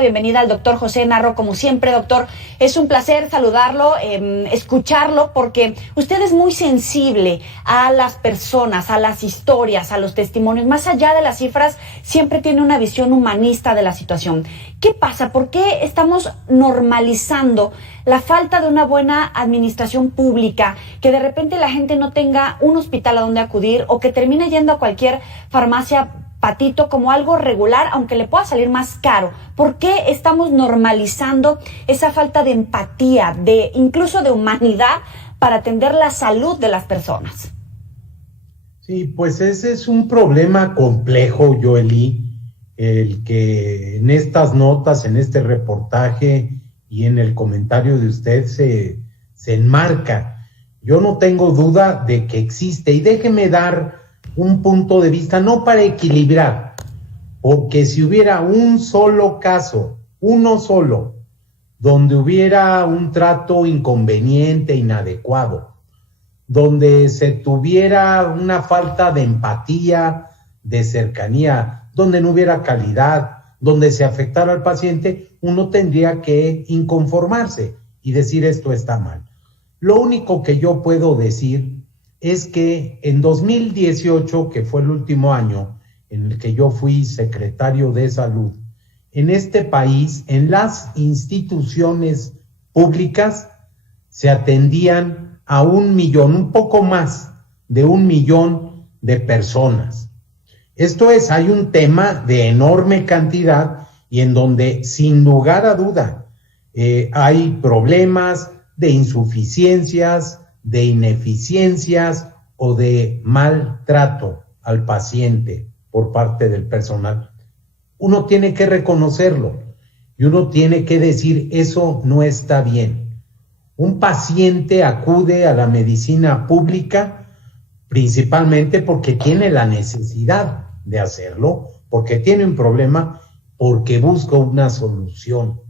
la bienvenida al doctor José Narro. Como siempre, doctor, es un placer saludarlo, escucharlo, porque usted es muy sensible a las personas, a las historias, a los testimonios. Más allá de las cifras, siempre tiene una visión humanista de la situación. ¿Qué pasa? ¿Por qué estamos normalizando la falta de una buena administración pública? Que de repente la gente no tenga un hospital a donde acudir o que termine yendo a cualquier farmacia patito como algo regular, aunque le pueda salir más caro. ¿Por qué estamos normalizando esa falta de empatía, incluso de humanidad, para atender la salud de las personas? Sí, pues ese es un problema complejo, Joely, el que en estas notas, en este reportaje y en el comentario de usted se enmarca. Yo no tengo duda de que existe, y déjeme dar un punto de vista, no para equilibrar, porque si hubiera un solo caso, uno solo, donde hubiera un trato inconveniente, inadecuado, donde se tuviera una falta de empatía, de cercanía, donde no hubiera calidad, donde se afectara al paciente, uno tendría que inconformarse y decir esto está mal. Lo único que yo puedo decir es que en 2018, que fue el último año en el que yo fui secretario de Salud, en este país, en las instituciones públicas, se atendían a 1 millón, un poco más de 1 millón de personas. Esto es, hay un tema de enorme cantidad y en donde, sin lugar a duda, hay problemas de insuficiencias, de ineficiencias o de maltrato al paciente por parte del personal. Uno tiene que reconocerlo y uno tiene que decir eso no está bien. Un paciente acude a la medicina pública principalmente porque tiene la necesidad de hacerlo, porque tiene un problema, porque busca una solución.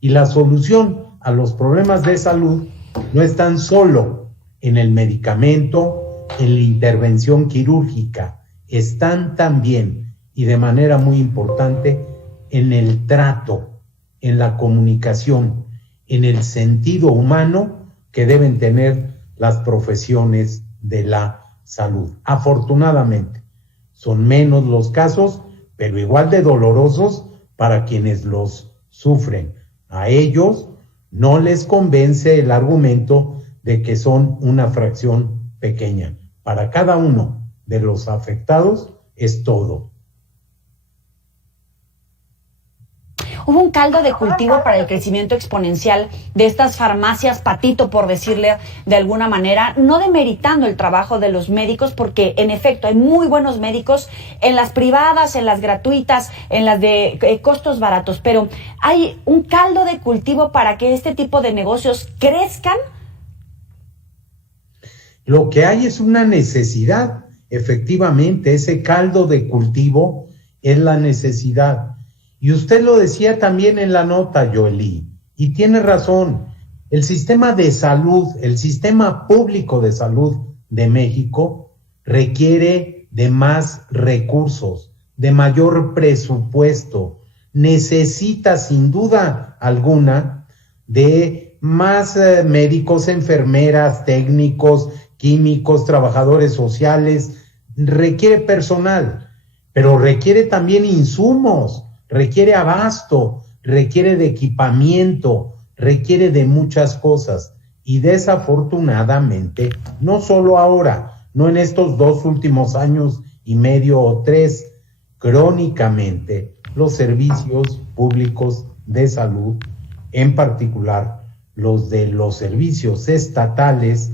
Y la solución a los problemas de salud no están solo en el medicamento, en la intervención quirúrgica, están también, y de manera muy importante, en el trato, en la comunicación, en el sentido humano que deben tener las profesiones de la salud. Afortunadamente, son menos los casos, pero igual de dolorosos para quienes los sufren. A ellos no les convence el argumento de que son una fracción pequeña. Para cada uno de los afectados es todo. Hubo un caldo de cultivo para el crecimiento exponencial de estas farmacias patito, por decirle de alguna manera, no demeritando el trabajo de los médicos, porque en efecto hay muy buenos médicos en las privadas, en las gratuitas, en las de costos baratos, pero hay un caldo de cultivo para que este tipo de negocios crezcan. Lo que hay es una necesidad, efectivamente, ese caldo de cultivo es la necesidad. Y usted lo decía también en la nota, Joely, y tiene razón, el sistema de salud, el sistema público de salud de México requiere de más recursos, de mayor presupuesto, necesita sin duda alguna de más médicos, enfermeras, técnicos, químicos, trabajadores sociales, requiere personal, pero requiere también insumos, requiere abasto, requiere de equipamiento, requiere de muchas cosas. Y desafortunadamente, no solo ahora, no en estos 2 últimos años y medio o 3, crónicamente los servicios públicos de salud, en particular los de los servicios estatales,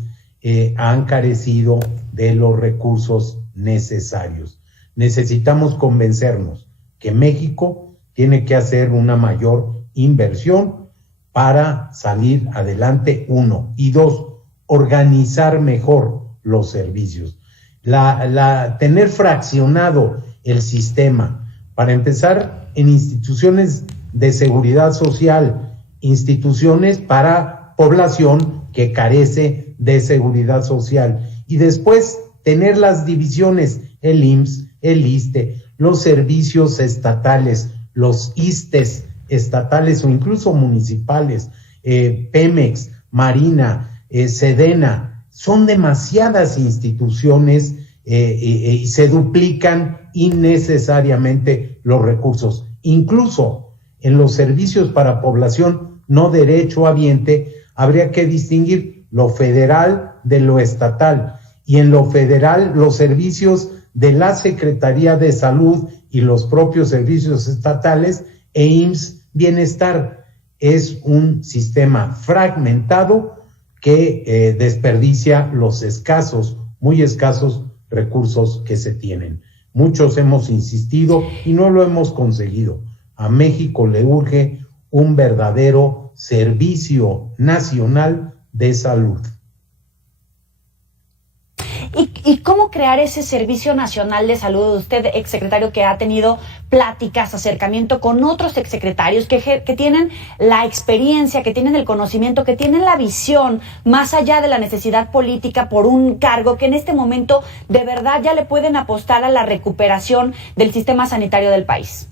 han carecido de los recursos necesarios. Necesitamos convencernos que México tiene que hacer una mayor inversión para salir adelante, 1, y 2, organizar mejor los servicios. Tener fraccionado el sistema, para empezar en instituciones de seguridad social, instituciones para población que carece de seguridad social, y después tener las divisiones, el IMSS, el ISSSTE, los servicios estatales, los ISSSTES, estatales o incluso municipales, Pemex, Marina, Sedena, son demasiadas instituciones y se duplican innecesariamente los recursos. Incluso en los servicios para población no derechohabiente habría que distinguir lo federal de lo estatal, y en lo federal los servicios de la Secretaría de Salud y los propios servicios estatales e IMSS Bienestar. Es un sistema fragmentado que desperdicia los escasos, muy escasos recursos que se tienen. Muchos hemos insistido y no lo hemos conseguido. A México le urge un verdadero servicio nacional de salud. ¿Y cómo crear ese Servicio Nacional de Salud? Usted, exsecretario, que ha tenido pláticas, acercamiento con otros exsecretarios que tienen la experiencia, que tienen el conocimiento, que tienen la visión, más allá de la necesidad política por un cargo, que en este momento de verdad ya le pueden apostar a la recuperación del sistema sanitario del país.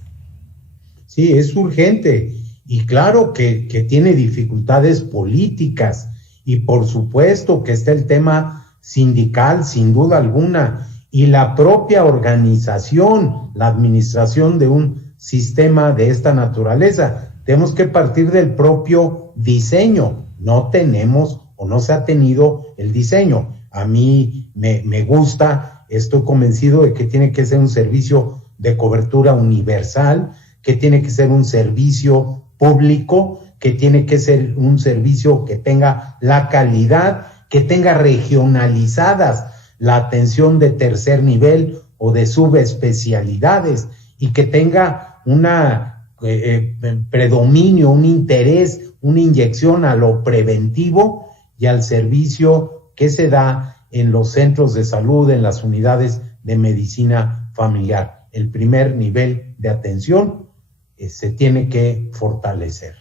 Sí, es urgente, y claro que tiene dificultades políticas, y por supuesto que está el tema sindical, sin duda alguna, y la propia organización, la administración de un sistema de esta naturaleza. Tenemos que partir del propio diseño. No tenemos o no se ha tenido el diseño. A mí me gusta, estoy convencido de que tiene que ser un servicio de cobertura universal, que tiene que ser un servicio público, que tiene que ser un servicio que tenga la calidad, que tenga regionalizadas la atención de tercer nivel o de subespecialidades, y que tenga una predominio, un interés, una inyección a lo preventivo y al servicio que se da en los centros de salud, en las unidades de medicina familiar. El primer nivel de atención se tiene que fortalecer,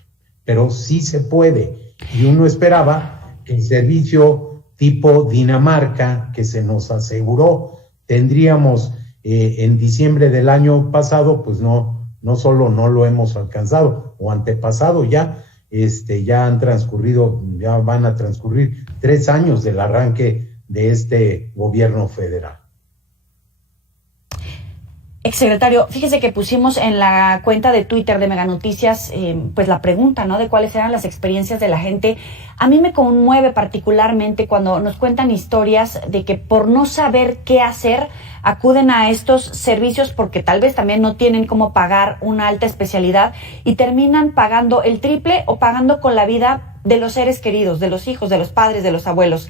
pero sí se puede, y uno esperaba que el servicio tipo Dinamarca, que se nos aseguró tendríamos en diciembre del año pasado, pues no solo no lo hemos alcanzado, o antepasado ya van a transcurrir 3 años del arranque de este gobierno federal. Exsecretario, fíjese que pusimos en la cuenta de Twitter de Mega Noticias pues la pregunta, ¿no?, de cuáles eran las experiencias de la gente. A mí me conmueve particularmente cuando nos cuentan historias de que por no saber qué hacer acuden a estos servicios porque tal vez también no tienen cómo pagar una alta especialidad y terminan pagando el triple o pagando con la vida de los seres queridos, de los hijos, de los padres, de los abuelos.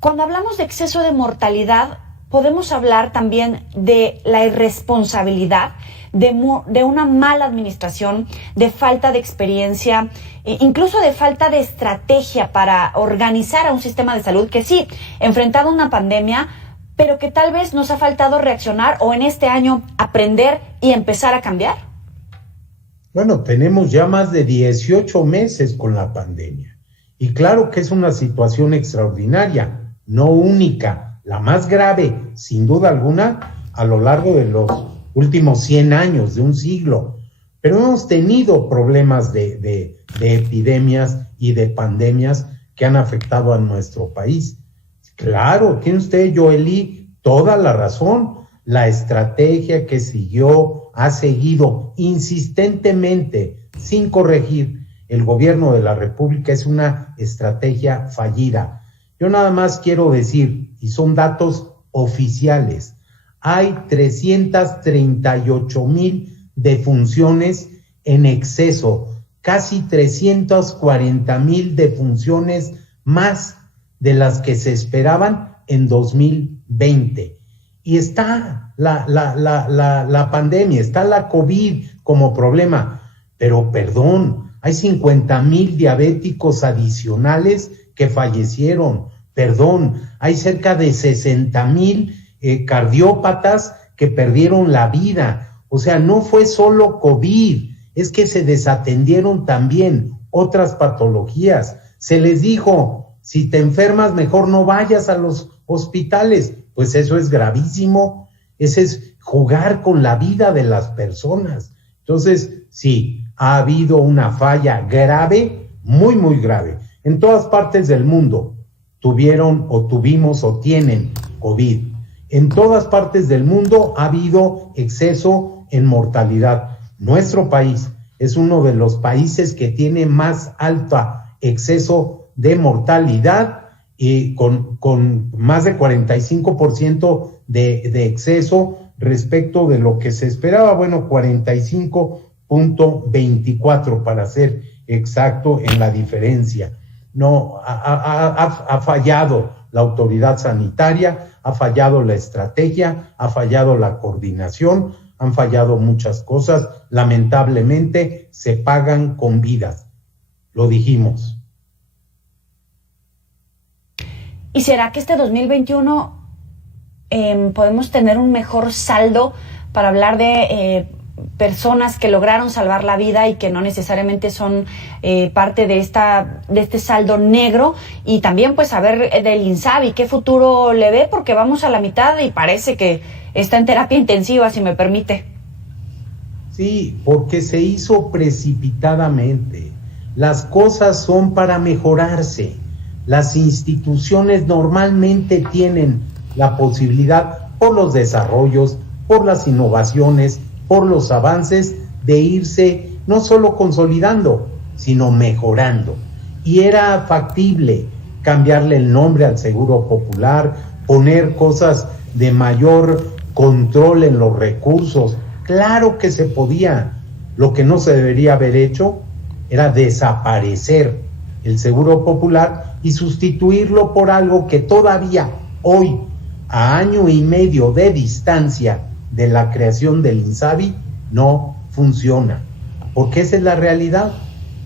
Cuando hablamos de exceso de mortalidad, podemos hablar también de la irresponsabilidad, de una mala administración, de falta de experiencia, incluso de falta de estrategia para organizar a un sistema de salud que sí, enfrentado a una pandemia, pero que tal vez nos ha faltado reaccionar o en este año aprender y empezar a cambiar. Bueno, tenemos ya más de 18 meses con la pandemia, y claro que es una situación extraordinaria, no única, la más grave, sin duda alguna, a lo largo de los últimos 100 años, de un siglo. Pero hemos tenido problemas de epidemias y de pandemias que han afectado a nuestro país. Claro, tiene usted, Joely, toda la razón. La estrategia que ha seguido insistentemente, sin corregir, el gobierno de la República es una estrategia fallida. Yo nada más quiero decir, y son datos oficiales, hay 338,000 defunciones en exceso, casi 340,000 defunciones más de las que se esperaban en 2020. Y está la pandemia, está la COVID como problema, pero perdón, hay 50,000 diabéticos adicionales que fallecieron. Perdón, hay cerca de 60,000 cardiópatas que perdieron la vida. O sea, no fue solo COVID, es que se desatendieron también otras patologías. Se les dijo, si te enfermas, mejor no vayas a los hospitales. Pues eso es gravísimo, ese es jugar con la vida de las personas. Entonces, sí, ha habido una falla grave, muy, muy grave. En todas partes del mundo tuvieron o tuvimos o tienen COVID. En todas partes del mundo ha habido exceso en mortalidad. Nuestro país es uno de los países que tiene más alta exceso de mortalidad y con más de 45% de exceso respecto de lo que se esperaba. Bueno, 45.24 para ser exacto en la diferencia. No, ha fallado la autoridad sanitaria, ha fallado la estrategia, ha fallado la coordinación, han fallado muchas cosas. Lamentablemente se pagan con vidas, lo dijimos. ¿Y será que este 2021 podemos tener un mejor saldo para hablar de personas que lograron salvar la vida y que no necesariamente son parte de este saldo negro? Y también pues saber del INSABI qué futuro le ve, porque vamos a la mitad y parece que está en terapia intensiva, si me permite. Sí, porque se hizo precipitadamente. Las cosas son para mejorarse. Las instituciones normalmente tienen la posibilidad, por los desarrollos, por las innovaciones, por los avances, de irse no solo consolidando, sino mejorando. Y era factible cambiarle el nombre al Seguro Popular, poner cosas de mayor control en los recursos. Claro que se podía. Lo que no se debería haber hecho era desaparecer el Seguro Popular y sustituirlo por algo que todavía hoy, a año y medio de distancia de la creación del INSABI, no funciona. Porque esa es la realidad.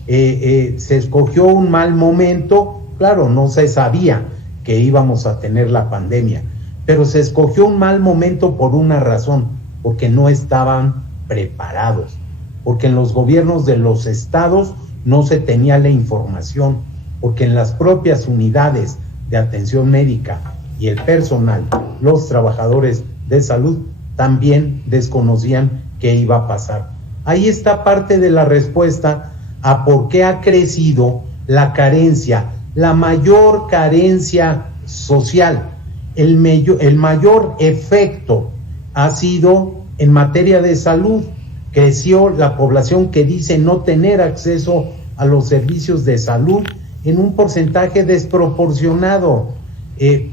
Se escogió un mal momento. Claro, no se sabía que íbamos a tener la pandemia, pero se escogió un mal momento por una razón, porque no estaban preparados, porque en los gobiernos de los estados no se tenía la información, porque en las propias unidades de atención médica y el personal, los trabajadores de salud, también desconocían qué iba a pasar. Ahí está parte de la respuesta a por qué ha crecido la carencia, la mayor carencia social. El mayor efecto ha sido en materia de salud. Creció la población que dice no tener acceso a los servicios de salud en un porcentaje desproporcionado.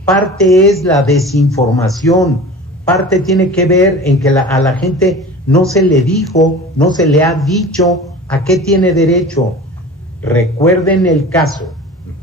Parte es la desinformación, parte tiene que ver en que a la gente no se le dijo, no se le ha dicho a qué tiene derecho. Recuerden el caso,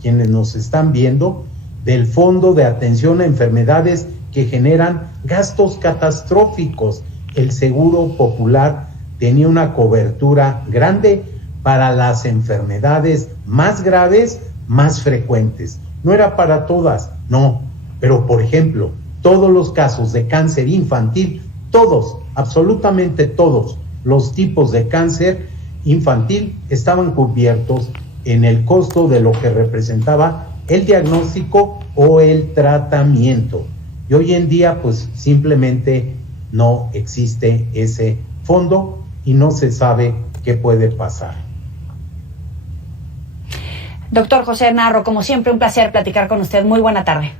quienes nos están viendo, del Fondo de Atención a Enfermedades que generan gastos catastróficos. El Seguro Popular tenía una cobertura grande para las enfermedades más graves, más frecuentes. No era para todas, no, pero por ejemplo, todos los casos de cáncer infantil, todos, absolutamente todos los tipos de cáncer infantil estaban cubiertos en el costo de lo que representaba el diagnóstico o el tratamiento. Y hoy en día, pues simplemente no existe ese fondo y no se sabe qué puede pasar. Doctor José Narro, como siempre, un placer platicar con usted. Muy buena tarde.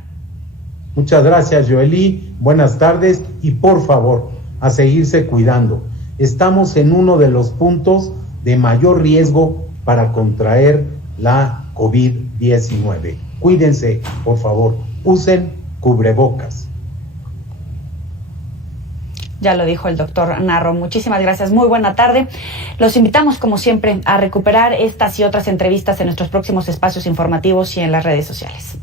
Muchas gracias, Joely. Buenas tardes y por favor, a seguirse cuidando. Estamos en uno de los puntos de mayor riesgo para contraer la COVID-19. Cuídense, por favor. Usen cubrebocas. Ya lo dijo el doctor Narro. Muchísimas gracias. Muy buena tarde. Los invitamos, como siempre, a recuperar estas y otras entrevistas en nuestros próximos espacios informativos y en las redes sociales.